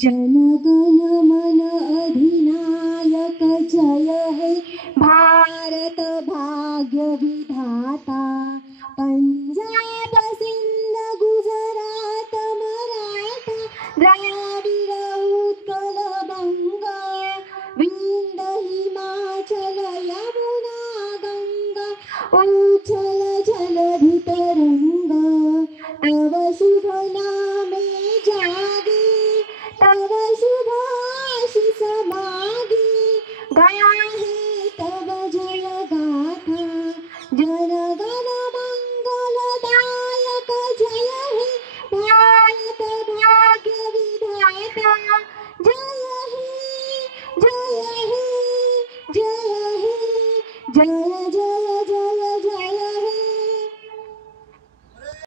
जनगण मन अधिनायक जय हे भारत भाग्य विधाता। पंजाब सिंध गुजरात मराठा द्राविड उत्कल बंग विंद हिमाचल यमुना गंगा उच्छल जलधि तरंग। तव शुभ नामे जागे तव शुभ आशीष मागे गाहे तव जय गाथा। जनगण मंगलदायक जय हे भारत भाग्य विधाता। जय हे जय हे जय हे जय जय